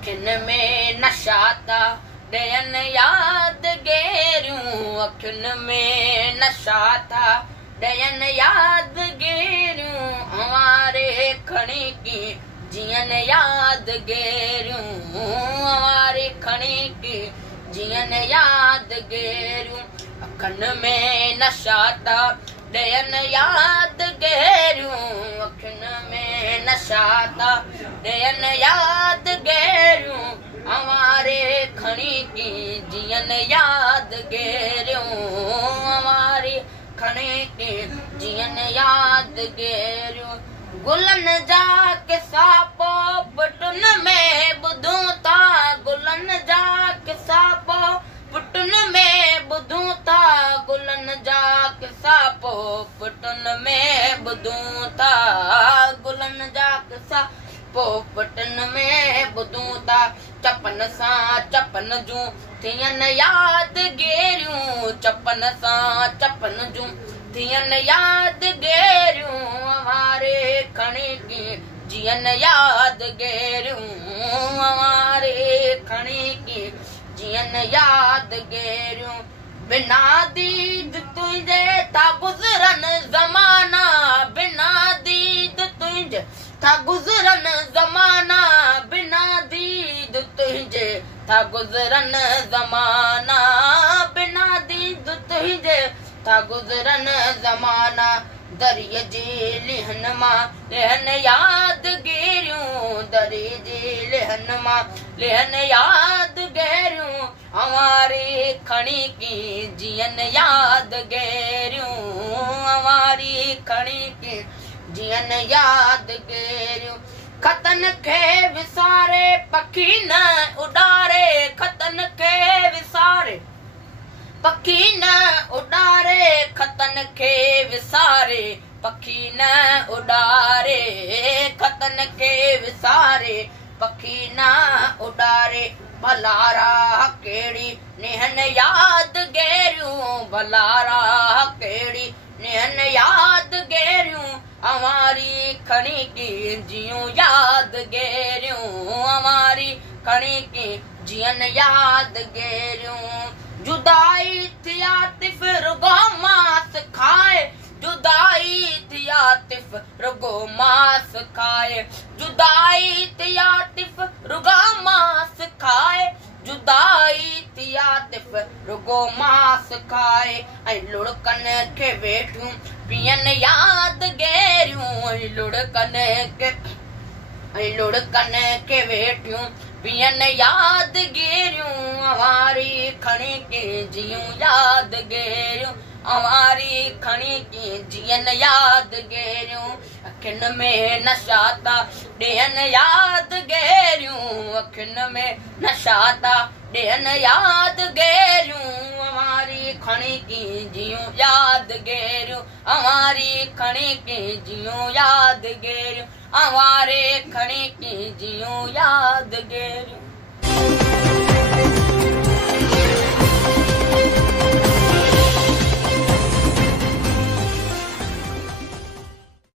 अखिन में नशा था ॾियन यादगिरियूं, अखिन में नशा था ॾियन यादगिरियूं, हमारे खणी की जियन यादगिरियूं, हमारे खणी की जियन यादगिरियूं, अखिन में नशा था ॾियन यादगिरियूं, अखिन में नशा था ॾियन यादगिरियूं, हमारे खणी की जियन यादगिरियूं, हमारी खणी की जियन यादगिरियूं, गुलन जा किसा पुटुन में ॿुधूं था, गुलन जा किसा पुटुन में ॿुधूं था, गुलन जा किसा पुटुन में ॿुधूं था, गुलन जा किसा पुटुन में ॿुधूं था, चपन सां चपन जूं थियन यादगिरियूं, चपन सां चपन जूं थियन यादगिरियूं, हमारे खणी की जियन यादगिरियूं, हमारे खणी की जियन यादगिरियूं, बिना दीद तुंहिंजे था गुज़रन ज़माना, बिना दीद तुंहिंजे था गुज़रन ज़माना, बिना दीद तुंहिंजे था गुज़रन ज़माना, बिना दीद तुंहिंजे था गुज़रन ज़माना, दरिया जी लिहन मां लिहन यादगिरियूं, दरिया जी लिहन मां लिहन यादगिरियूं, हमारी खणी की जियन यादगिरियूं, हमारी खणी की जियन यादगिरियूं, खतन खे विसारे पखी न उॾारे, खतन खे विसारे पखी न उॾारे, खतन खे विसारे पखी न उॾारे, खतन खे विसारे पखी न उॾारे, भलारा कहिड़ी नेहन यादगिरियूं, भलारा कहिड़ी नेहन यादगिरियूं, हमारी खणी की जियूं यादगिरियूं, हमारी खणी की जियन यादगिरियूं, जुदाई थी आतिफ़ रुगो मांस खाए, जुदाई थी आतिफ़ रुगो मांस खाए, जुदाई थी आतिफ़ रुगो मांस खाए, जुदाई थी आतिफ़ रुगो मांस खाए, ऐं लुड़कन खे वेठियूं पियन यादगिरियूं, ऐं लुड़कन खे वेठियूं पियन यादगिरियूं, हमारी खणी की जियूं यादगिरियूं, हमारी खणी की जियन यादगिरियूं, अखिन में नशा था ॾियन यादगिरियूं, अखिन में नशा था ॾियन यादगिरियूं, हमारी खणी की जियूं यादगिरियूं, हमारी खणी की जियूं यादगिरियूं, हमारे खणी की जियूं यादगिरियूं।